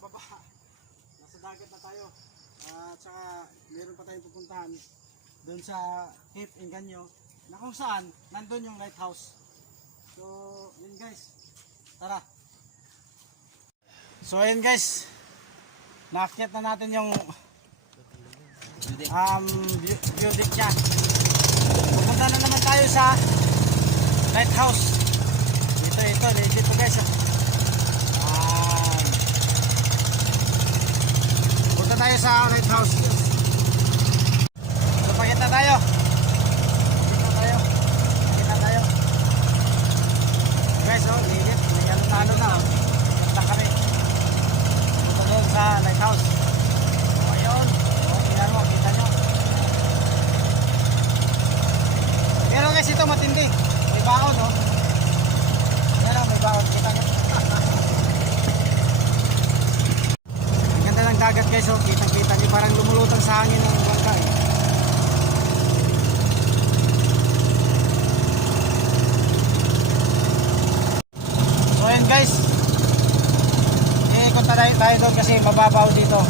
baba. Nasa dagat na tayo. At saka meron pa tayong pupuntahan doon sa Cape Engaño na kung saan nandun yung lighthouse. So yun guys, tara. So ayun guys, naakyat na natin yung view deck niya. Pupunta na naman tayo sa lighthouse. Ito legit to guys. Punta tayo sa lighthouse. So pakita tayo. Pakita tayo. Guys, oh, legit. May halo-halo na. Punta kami. Punta doon sa lighthouse. So ayun. Oh, tingnan mo, kita nyo. Pero guys, ito matindi. May baon, oh. Yan lang, may baon. Kita nyo. Ang ganda ng dagat guys, oh. Kitang-kita nyo. Parang lumulutang sa hangin ng bangka, eh. So ayun guys, iikot na tayo doon kasi mababaw dito.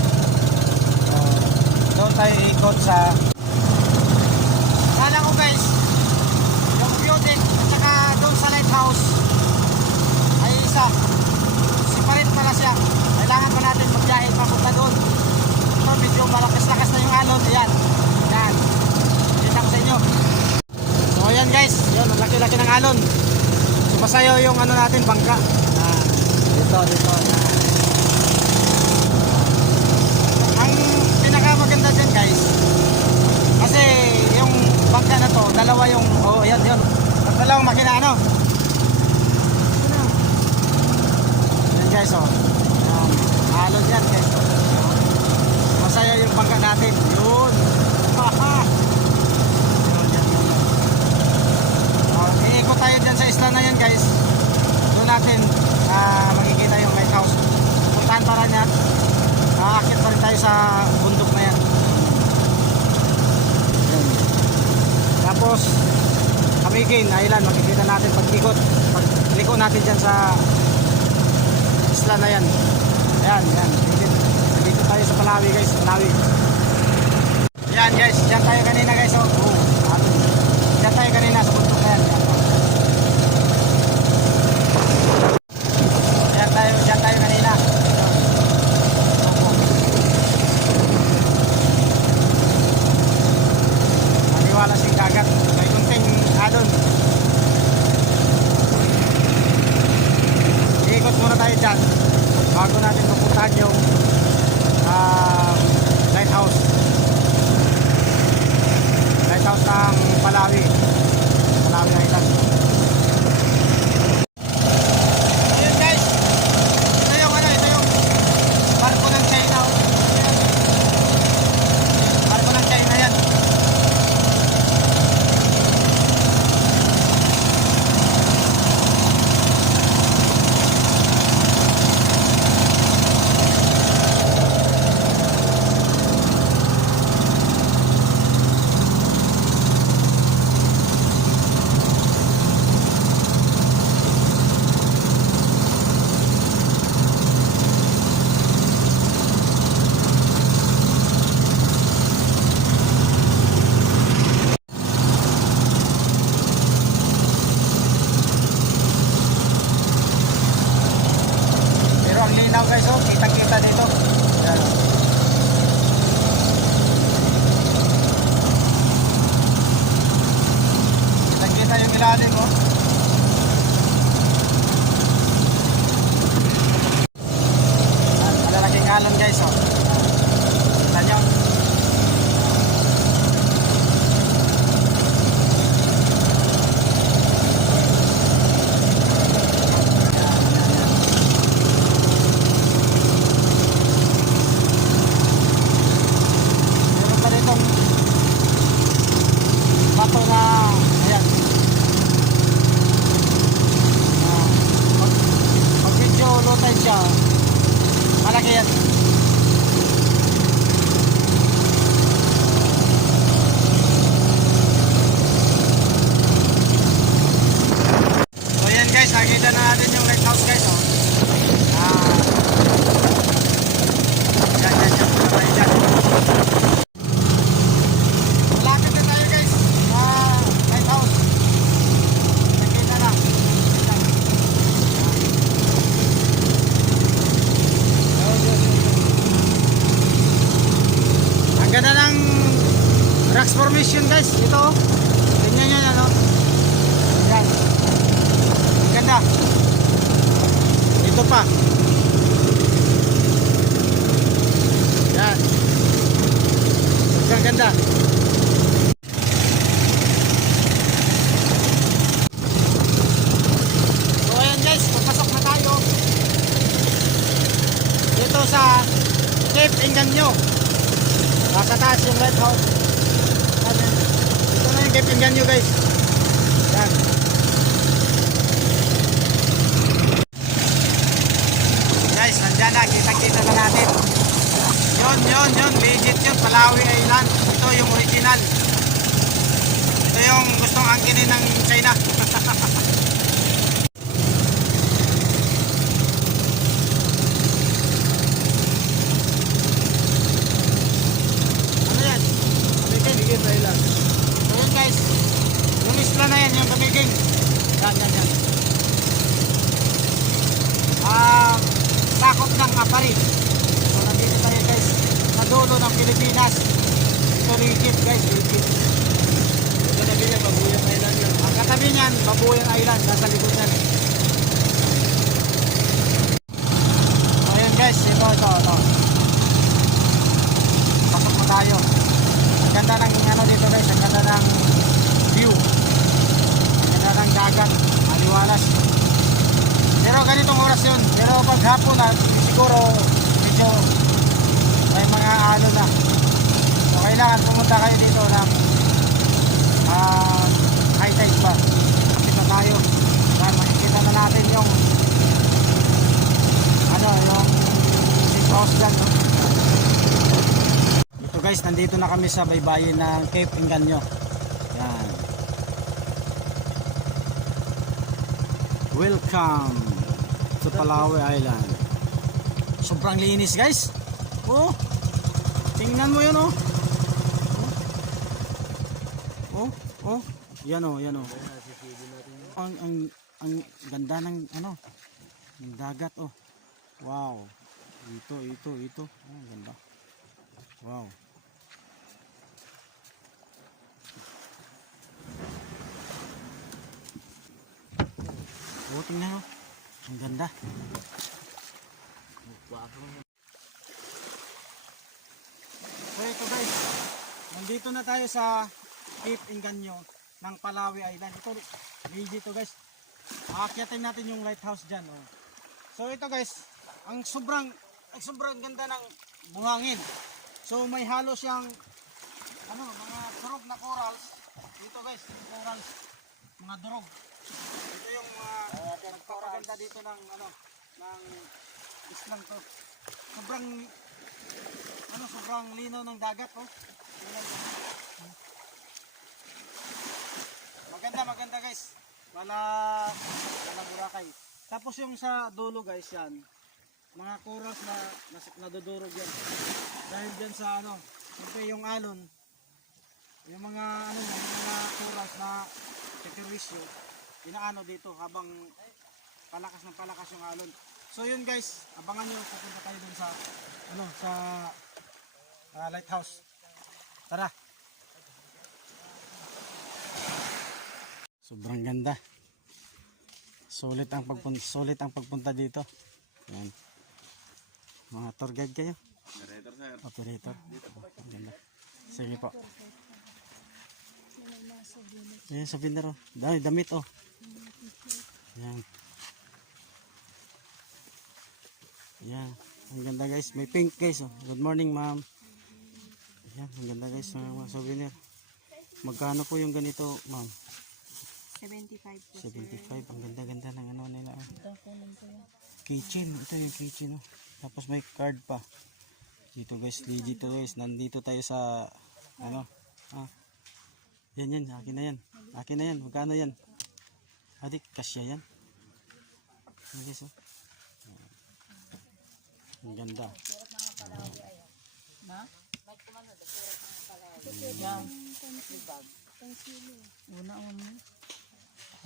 Doon tayo ikot sa kala ko guys, yung view deck at saka doon sa lighthouse ay isa, separate pala siya. Kailangan pa natin magbiyahe papunta doon. Ito medyo malakas-lakas na yung alon. Ayan, yan, kita ko sa inyo. So ayan guys, yun, ang laki-laki ng alon. Sumasayo yung ano natin, bangka. Dito, yan. Ang pinakamaganda dyan guys, kasi yung bangka na to, dalawa yung, oh yan, dalawang makina, ano? Yan guys, oh. Alon yan guys. Masaya yung bangka natin. Yun. Yan. Iikot tayo dyan sa isla na yan guys. Doon natin makikita yung lighthouse. Puntahan para niya. Aakit pa rin tayo sa bundok na yan. Tapos Camiguin Island, makikita natin pag-ikot. Pag-liko natin dyan sa isla na yan. Ayan. Dito tayo sa Palawi guys. Ayan guys, dyan tayo kanina guys. Dyan tayo kanina sa bundok na yan. Dyan tayo kanina. Maniwala sing dagat. May kunting alon. Iikot muna tayo dyan bago natin pupuntahan yung lighthouse ng Palawi Island. Ayun guys, ito yung barko ng China. Barko ng China yan. Linaw guys, oh, kitang-kita dito. Ayan. Kitang-kita yung ilalim, oh. Malalaking alon guys, oh. Kita nyo. Bato na, ayan. Pag medyo low tide siya, malaki yan. So yan guys, nakita na natin yung lighthouse guys, oh. information guys. Ito oh. Tingnan nyo yan oh. Yan. Ang ganda. Ito pa. Yan. Ang ganda. So ayan guys, papasok na tayo dito sa Cape Engaño. Nasa taas yung lighthouse. Ayan. Ito na yung Cape Engaño guys. Yan. Guys, nandyan na, kita-kita na natin. Yun, legit yun, Palawi Island. Ito yung original. Ito yung gustong angkinin ng China. Ano yan? Pagiging Island. So yun guys, yung isla na yan, yung pagiging. Yan. Sakop ng Apari. So nandito tayo guys, sa dulo ng Pilipinas. Ito legit guys, legit. Ang katabi niyan, Babuyang Island yun. Ang katabi niyan, Babuyang Island, nasa likod niyan. So yun guys, ito. Pasok mo tayo. Ang ganda ng ano dito guys, ang ganda ng view. Ang ganda ng dagat, maliwalas. Pero ganitong oras yun. Pero pag hapon na, siguro medyo may mga alo na. So kailangan pumunta kayo dito ng high tide pa. Kasi pa tayo. Dahil makikita na natin yung yung big house dyan. No? Ito guys, nandito na kami sa baybayin ng Cape Engaño. Yan. Welcome to Palawi Island. Sobrang linis guys. Oh, tingnan mo yun oh. Oh, yan oh. Ang ganda ng ng dagat oh. Wow. Ito. Oh, ang ganda. Wow. Oh, tingnan oh. Ang ganda. So ito guys, nandito na tayo sa Cape Engaño ng Palawi Island. Ito, legit to guys. Aakyatin natin yung lighthouse dyan. Oh. So ito guys, ang sobrang ganda ng buhangin. So may halo siyang mga durog na corals. Dito guys, yung corals, mga durog. Ito yung nagpapaganda dito ng ng islang to. Sobrang linaw ng dagat oh. Maganda guys. Wala Boracay. Tapos yung sa dulo guys yan, mga corals na nadudurog yan. Dahil dyan sa siyempre yung alon, yung mga mga corals na securisyo, inaano dito habang palakas yung alon. So yun guys, abangan nyo, pupunta tayo dun sa lighthouse. Tara. Sobrang ganda. Sulit ang pagpunta dito. Yan. Mga tour guide kayo? Operator. Ang ganda. Sige po. Yan, souvenir oh. Damit oh. Yan. Yan. Ang ganda guys. May pink guys oh. Good morning ma'am. Yan. Ang ganda guys ng mga souvenir. Magkano po yung ganito ma'am? 75 po. 75. Ang ganda-ganda ng nila. Kitchen. Ito yung kitchen oh. Tapos may card pa. Dito guys. Legit to guys. Nandito tayo sa Yan. Akin na yan. Magkano yan? Adik. Kasya yan. Yan guys oh. Ang ganda.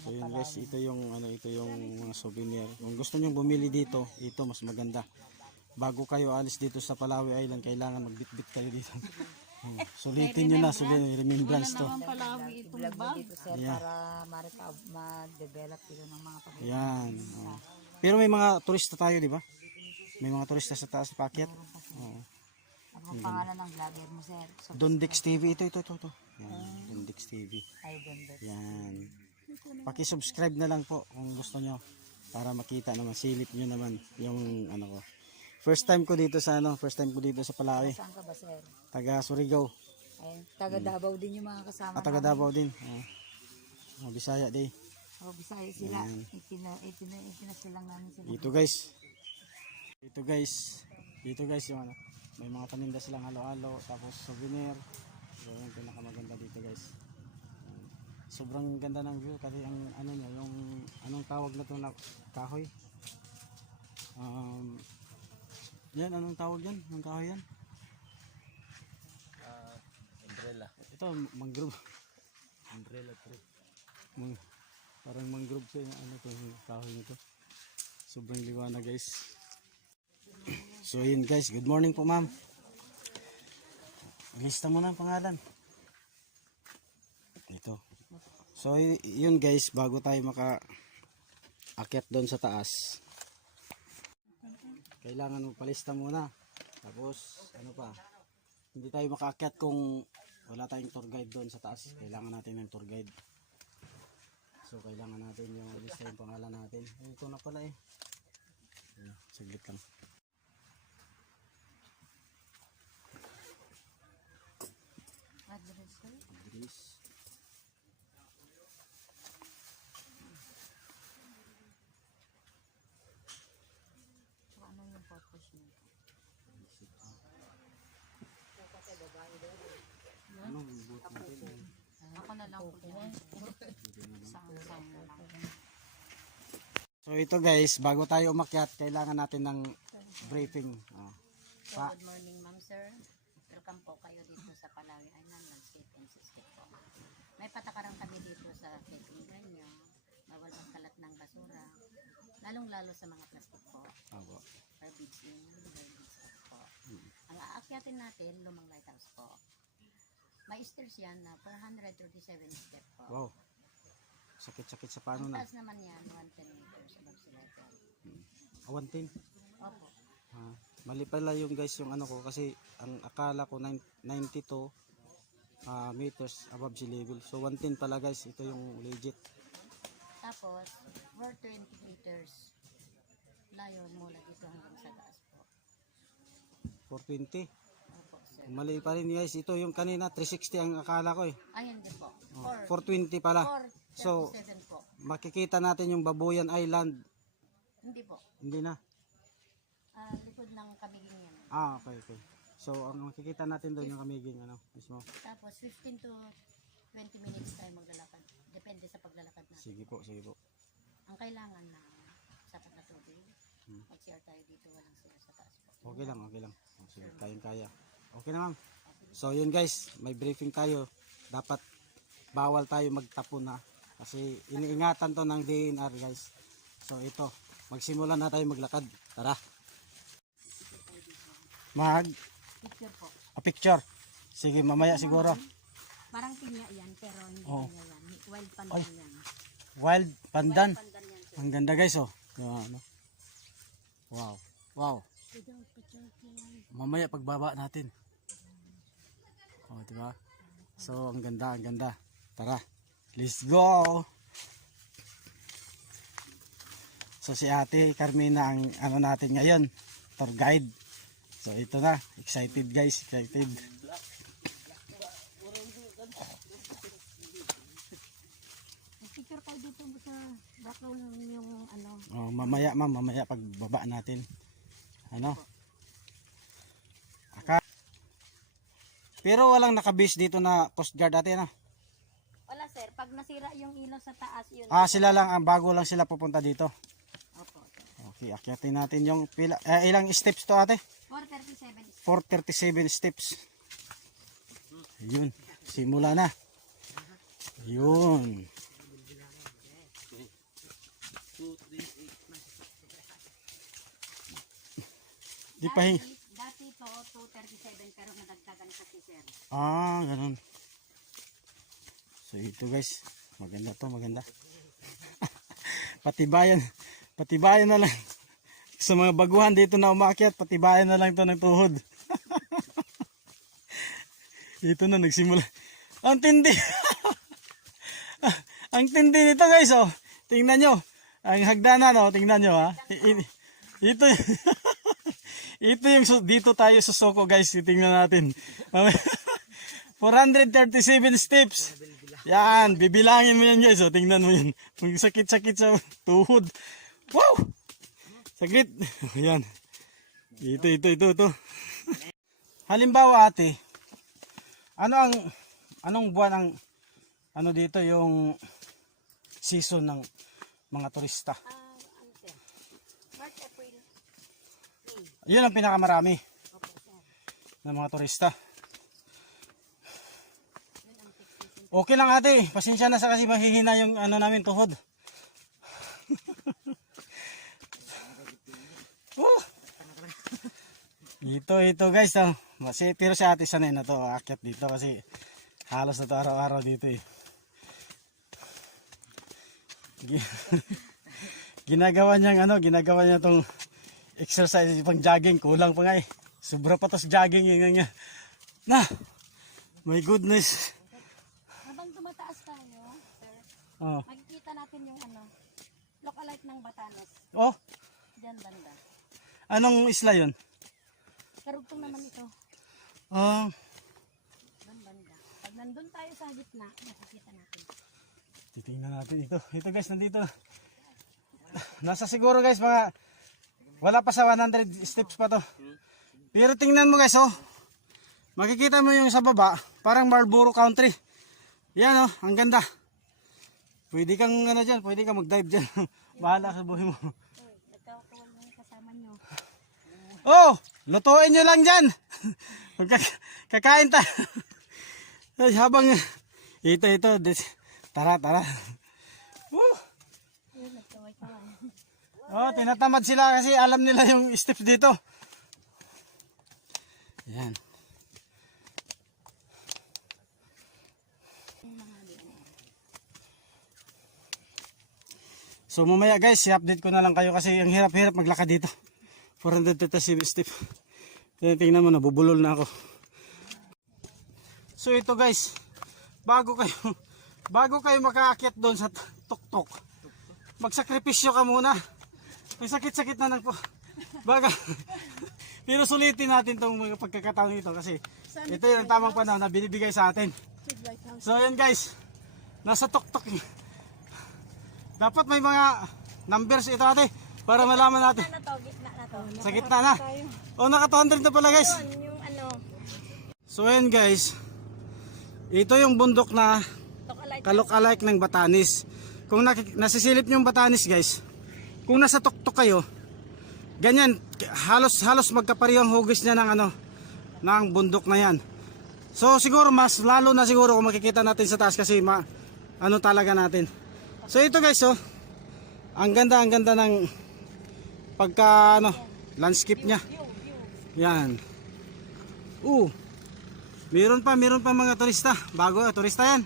So yun guys, ito yung mga souvenir. Kung gusto niyo bumili dito, ito mas maganda. Bago kayo alis dito sa Palawi Island, kailangan magbitbit kayo dito. Sulitin nyo na, remembrance to. Naman pala itong I-vlog mo bag. dito sir Yeah. para ma-develop dito ng mga pamilya. Yan. Oh. Pero may mga turista tayo, di ba? May mga turista sa taas paakyat. Oo. Ang pangalan ng vlogger mo sir? So, Dondix TV. Ito. Yan. Dondix TV. ay ganda. Yan. Paki-subscribe na lang po kung gusto nyo. Para makita naman, silip nyo naman yung ano ko. First time ko dito sa Palawi. Saan ka ba sir? Taga Surigao. Ay, taga Davao din yung mga kasama Taga Davao din. Bisaya din. Oh, Bisaya sila. Itinasilang namin sila. Dito guys yung ano. May mga paninda silang halo-halo, tapos souvenir. So yung pinakamaganda dito guys. Sobrang ganda ng view kasi ang ano niya, yung anong tawag na to na kahoy. Yan, anong tawag yan? Anong kahoy yan? Umbrella. Ito, mangrove. Umbrella tree. Parang mangrove siya yung ano to, yung kahoy nito. Sobrang liwanag guys. So yun guys, good morning po ma'am. Lista mo na ang pangalan. Ito. So yun guys, bago tayo maka-akyat doon sa taas, kailangan magpalista muna. Tapos ano pa, hindi tayo makaakyat kung wala tayong tour guide doon sa taas. Kailangan natin ng tour guide. So kailangan natin yung lista yung pangalan natin. Ito na pala eh. Saglit lang. Address. Ano yung purpose niyo? Anong boot natin? Ako na lang po yan. Sang-sang na lang. So ito guys, bago tayo umakyat, kailangan natin ng briefing. So, good morning ma'am sir. Welcome po kayo dito sa Palawi Island Landscape and System po. May patakaran kami dito sa camping ground nyo. Bawal magkalat ng basura. Lalong-lalo sa mga plastic po. Opo. Garbage in, garbage out po. Ang aakyatin natin, lumang lighthouse po. May stairs yan na 437 step po. Wow. Sakit-sakit sa paano Ang na? taas naman yan, 110 meters above sea level. Awantin. Opo. Mali pala yung guys yung ano ko kasi ang akala ko 92 meters above sea level. So 110 pala guys, ito yung legit. Tapos, 420 meters layo mula dito hanggang sa taas po. 420. Opo, sir. Mali pa rin guys, ito yung kanina 360 ang akala ko eh. Ay, hindi po. 420 pala. 437 So, po. makikita natin yung Babuyan Island. Hindi po. Hindi na. Likod ng kabiging yan. Okay. So, ang makikita natin doon yung kamiging ano, mismo. Tapos, 15 to 20 minutes tayo maglalakad. Depende sa paglalakad natin. Sige po. Ang kailangan na sapat na tubig. Mag-CR tayo dito, walang CR sa taas po. Okay lang. Sige, kayang-kaya. Okay na ma'am. So, yun guys, may briefing tayo. Dapat bawal tayo magtapon na. Kasi iniingatan to ng DNR guys. So, ito. Magsimula na tayo maglakad. Tara. Picture po. Picture. Sige, mamaya siguro. Parang pinya yan, pero hindi Oh. pinya yan. Wild pandan yan. Wild pandan. Pandan yan, sir. Ang ganda guys oh. Yung ano. Wow. Mamaya pagbaba natin. Oh, di ba? So, ang ganda. Tara. Let's go. So, si Ate Carmina ang ano natin ngayon, tour guide. So, ito na. Excited guys, excited. Picture kayo dito sa background yung ano. Oh, mamaya ma'am, mamaya pagbaba natin. Ano? Pero walang nakabase dito na Coast Guard ate na. Wala sir, pag nasira yung ilaw sa taas, yun. Sila lang, bago lang sila pupunta dito. Opo, sir. Okay, akyatin natin yung pila. Ilang steps to ate? 437. 437 steps. Yun, simula na. Yun. Di pa Dati po 237 pero nadagdagan kasi sir. Ah, ganun. So ito guys, maganda to, maganda. Patibayan na lang. Sa mga baguhan dito na umakyat, patibayan na lang to ng tuhod. Ito na nagsimula. Ang tindi. Ang tindi nito guys, oh. Tingnan nyo. Ang hagdanan, oh. Tingnan nyo, ha. Ito ito yung dito tayo sa Soko guys. Tingnan natin. 437 steps. Yan, bibilangin mo yan guys, oh. Tingnan mo yan. Kung sakit-sakit sa tuhod. Wow! Sakit. Yan. Ito. Halimbawa ate, anong buwan ang ano dito yung season ng mga turista? Ano sir? March, April, May. Yun ang pinakamarami ng mga turista. Okay lang ate, pasensya na sa kasi mahihina yung ano namin tuhod. Ito guys, pero si ate sanay na to, aakyat dito kasi halos na to araw-araw dito eh. Ginagawa niya tong exercise pang jogging, kulang pa nga eh. Sobra pa to sa jogging eh. Na, my goodness. Habang tumataas tayo, sir, Oh. makikita natin yung look-alike ng Batanes. Oh, Diyan banda. anong isla yun? Karugtong naman ito. Ah, Diyan banda. Pag nandun tayo sa gitna, makikita natin. titingnan natin ito. Ito guys, nandito. Nasa siguro guys, mga wala pa sa 100 steps pa to. Pero tingnan mo guys, oh. Makikita mo yung sa baba, parang Marlboro Country. Yan oh, ang ganda. Pwede kang dyan, pwede kang mag-dive dyan. Bahala sa buhay mo. Nagkakawal mo yung kasama nyo. Oh, lutuin nyo lang dyan. Kakain ta. Ay, habang ito. Tara. Woo. Ayun, nagkawal-kawal. Oh, tinatamad sila kasi alam nila yung steps dito. Yan. So mamaya guys, i-update ko na lang kayo kasi ang hirap-hirap maglakad dito. 437 step. Tingnan mo, nabubulol na ako. So ito guys, bago kayo makaakyat doon sa tuktok, magsakripisyo ka muna. May sakit-sakit na po. Baga. Pero sulitin natin tong mga pagkakataon ito kasi ito yung tamang panahon na binibigay sa atin. So yan guys, nasa tuktok. Dapat may mga numbers ito ate para malaman natin. Gitna na to, gitna na to. Sa gitna na. O naka 200 na pala guys. Yun, yung So yan guys, ito yung bundok na look-alike. kalok-alike ng Batanes. Kung nasisilip nyo yung Batanes guys, kung nasa tuktok kayo, ganyan, halos magkapareho ang hugis niya ng bundok na yan. So siguro mas lalo na siguro kung makikita natin sa taas kasi talaga natin. So ito guys, oh, ang ganda ng pagka landscape niya. Yan. Meron pa mga turista. Bago, turista yan.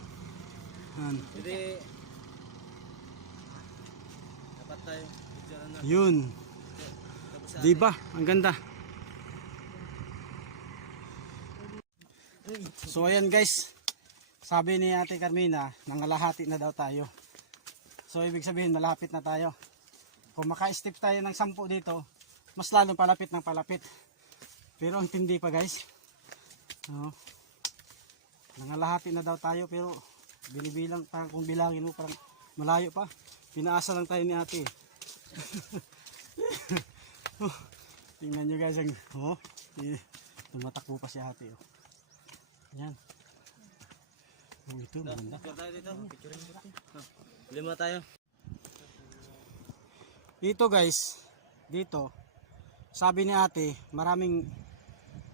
Yan. Hindi. Dapat tayo. Picture na. Yun. Diba? Ang ganda. So ayan guys. Sabi ni Ate Carmina, nangalahati na daw tayo. So ibig sabihin malapit na tayo. Kung maka-step tayo ng 10 dito, mas lalong palapit ng palapit. Pero ang tindi pa guys. Nangalahati na daw tayo pero binibilang, parang kung bilangin mo parang malayo pa. Pinaasa lang tayo ni Ate. Tingnan nyo guys, tumatakbo pa si Ate. Yan. Ito maganda. Picture tayo dito. Picture mo. Lima tayo. Dito guys, dito sabi ni Ate, maraming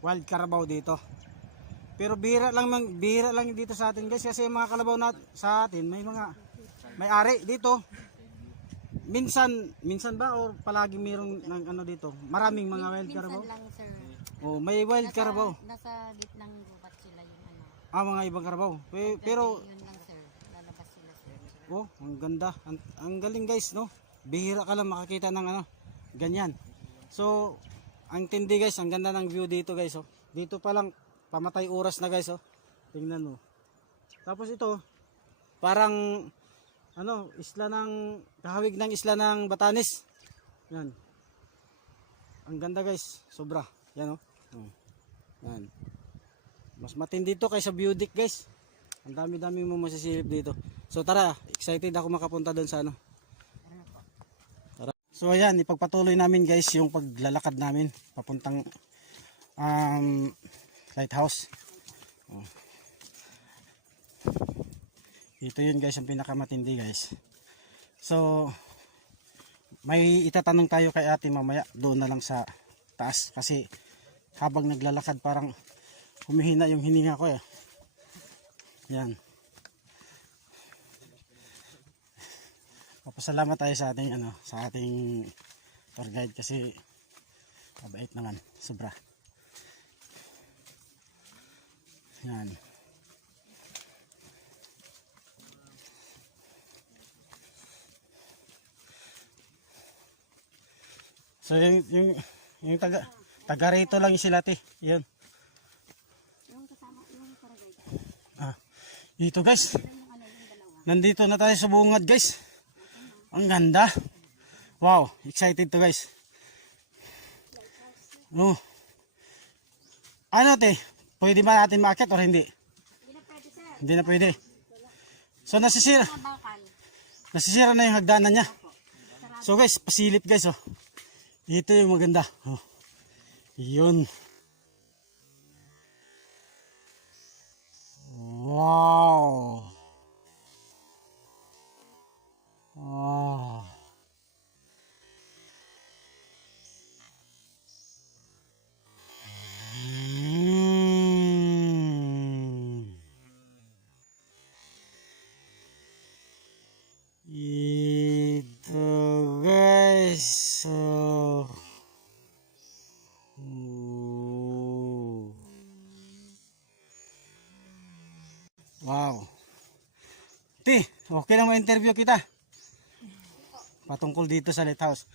wild carabao dito. Pero bihira lang dito sa atin guys kasi yung mga kalabaw sa atin may ari dito. Minsan ba or palagi mayroong ng dito? Maraming mga wild carabao. Minsan lang, sir. Oh, may wild carabao. Nasa gitnang gubat sila yung Mga ibang karabaw. Pero, Yun lang sir, lalabas sila sir. oh, ang ganda. Ang galing guys, no? Bihira ka lang makakita ng ano, ganyan. So, ang tindi guys, ang ganda ng view dito guys, oh. Dito pa lang, pamatay oras na guys, oh. Tingnan mo. Tapos ito, parang, ano, isla ng, kahawig ng isla ng Batanes. Yan. Ang ganda guys, sobra. Yan, oh. Yan. Mas matindi to kaysa view deck guys. Ang dami-dami mo masisilip dito. So tara, excited ako makapunta doon sa ano. Tara. So ayan, ipagpatuloy namin guys yung paglalakad namin papuntang lighthouse. Oh. Ito yun guys ang pinakamatindi guys. So may itatanong tayo kay ate mamaya doon na lang sa taas kasi habang naglalakad parang humihina yung hininga ko eh. Yan. Papasalamat tayo sa ating ano, sa ating tour guide kasi mabait naman, sobra. Yan. So yung taga rito lang yung sila te. Yun. Dito guys. Nandito na tayo sa bungad guys. Ang ganda. Wow, excited to guys. Oh. Ano te? Pwede ba natin maakyat o hindi? Hindi na pwede. So nasisira. Nasisira na yung hagdanan niya. So guys, pasilip guys oh. Dito yung maganda. Oh. Yun. Wow. Oh. Ito guys. Oh. Wow. Ti, okay lang ma-interview kita. Patungkol dito sa lighthouse.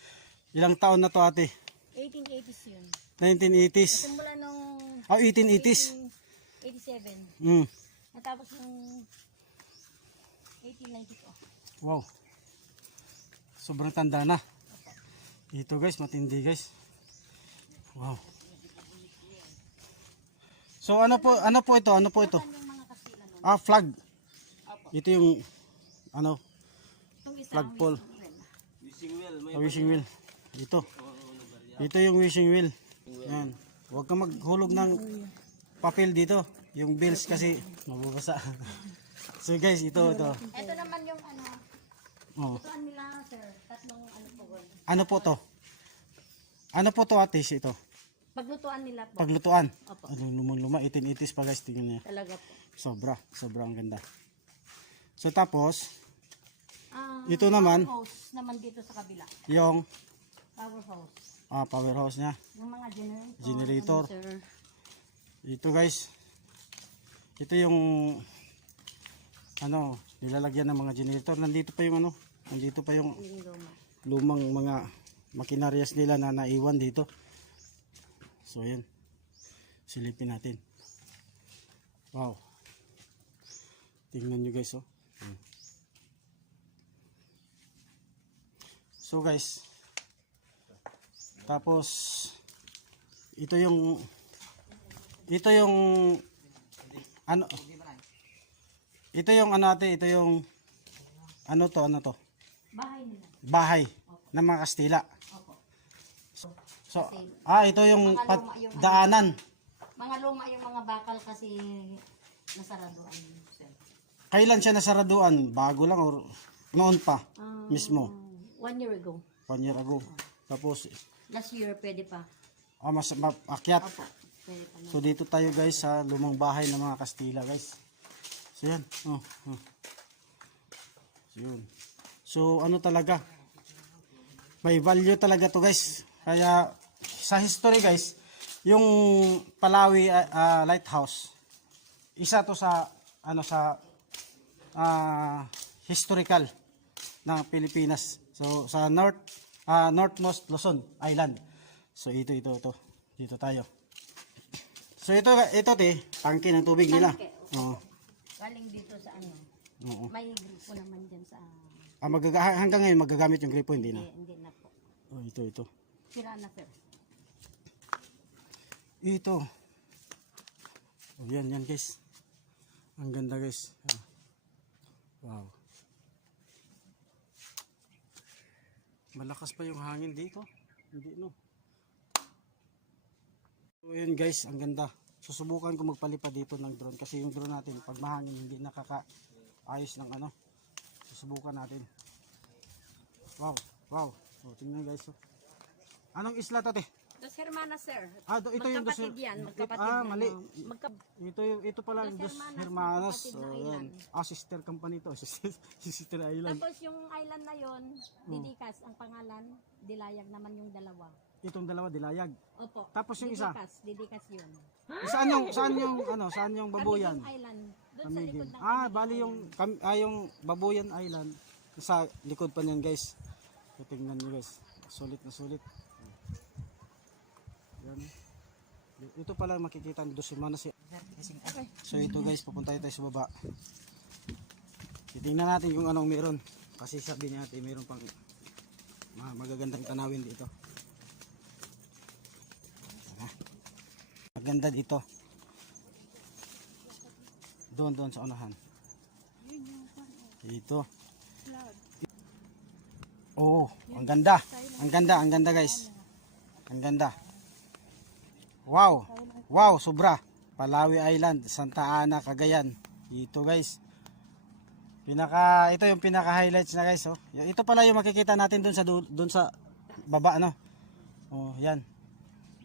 Ilang taon na to ate? 1880s yun. 1980s. Simula nung 1880s. 87. Natapos nung 1892. Wow. Sobrang tanda na. Dito guys, matindi guys. Wow. So ano po ito? Ano po ito? Flag. Ito yung ano? Flagpole. Wishing well. May Wishing wheel. Ito yung wishing wheel. Yan. Huwag kang maghulog ng papel dito. Yung bills kasi mababasa. So guys, ito. Ito naman yung ano. Oh. Lutuan nila sir. Tatlong ano po. Ano po to? Ano po to ate ito? Paglutuan nila po. Paglutuan. Opo. Ano luma 1880s pa guys, tingnan niyo. Talaga po. Sobrang ganda. So tapos Ah, ito naman power hose naman dito sa kabila. yung Power hose. powerhouse niya. Yung mga Generator. Ano, sir. Ito guys. Ito yung ano, nilalagyan ng mga generator. Nandito pa yung ano, nandito pa yung Yung luma. lumang mga makinaryas nila na naiwan dito. So yan. Silipin natin. Wow. Tingnan nyo guys oh. So guys, tapos ito yung ano, ito yung ano ate, ito yung ano to? Bahay nila. Bahay ng mga Kastila. Opo. So, ito yung Mga luma yung daanan. Mga luma yung mga bakal kasi nasaraduan sir. Kailan siya nasaraduan? Bago lang or noon pa mismo? 1 year ago. 1 year ago. Tapos, Last year pwede pa. mas akyat. Opo. Pwede pa na. So, dito tayo guys sa lumang bahay ng mga Kastila guys. So, yan. So, yun. So, ano talaga? May value talaga to guys. Kaya, sa history guys, yung Palawi Lighthouse, isa to sa ano sa historical ng Pilipinas. So sa northmost Luzon Island. So ito. Dito tayo. So ito tangke ng tubig nila. Tangke, Oo. Galing dito sa ano. Oo. May grupo naman dyan sa... Hanggang ngayon magagamit yung gripo, hindi na. Hindi na po. Oh, ito. Sira na sir. Ito. Oh, yan guys. Ang ganda guys. Ah. Wow. Malakas pa yung hangin dito. Hindi no. So yun guys, ang ganda. Susubukan ko magpalipad dito ng drone kasi yung drone natin pag mahangin hindi nakakaayos ng ano. Susubukan natin. Wow. Oh, tingnan guys. Oh. Anong isla to, te? Dos Hermanas sir. Ito yung Dos Magkapatid yan. Magkapatid mali. Ito pala yung Dos Hermanas. Oh, yan. Sister company to. Sister Island. Tapos yung island na yon, Didikas ang pangalan, Dilayag naman yung dalawa. Itong dalawa dilayag. Opo. Tapos yung isa? Didikas yun. Saan yung babuyan? Camiguin Island. Doon sa likod ng Bali yung Babuyan Island sa likod pa niyan guys. So, tingnan niyo guys. Sulit na sulit. Yan. Ito pala makikita ng Dos Hermanas. So ito guys, pupunta tayo sa baba. Titingnan natin kung anong meron. Kasi sabi natin meron pang magagandang tanawin dito. Maganda dito. Doon sa unahan. Dito. Oh, ang ganda. Ang ganda guys. Ang ganda. Wow, sobra. Palawi Island, Santa Ana, Cagayan. Ito guys. Ito yung pinaka-highlights na guys, oh. Ito pala yung makikita natin doon sa baba ano. Oh, yan.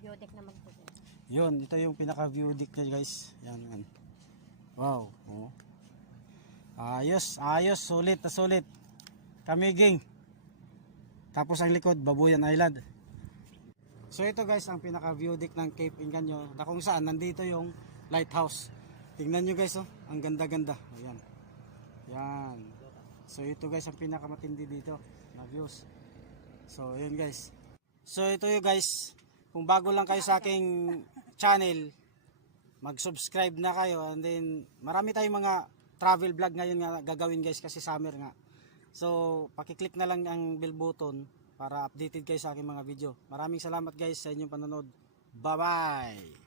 Biotic naman po sir. Yun, ito yung pinaka-view deck niya guys. Yan. Wow. Oh. Ayos, sulit na sulit. Camiguin. Tapos ang likod, Babuyan Island. So ito guys, ang pinaka-view deck ng Cape Engaño, na kung saan nandito yung lighthouse. Tingnan nyo guys, oh. Ang ganda-ganda. Ayan. Yan. So ito guys, ang pinakamatindi dito na views. So yun guys. So ito yung guys, kung bago lang kayo sa aking channel, mag-subscribe na kayo, and then marami tayong mga travel vlog ngayon nga gagawin guys kasi summer nga. So paki-click na lang ang bell button para updated kayo sa aking mga video. Maraming salamat guys sa inyong panonood. Bye bye.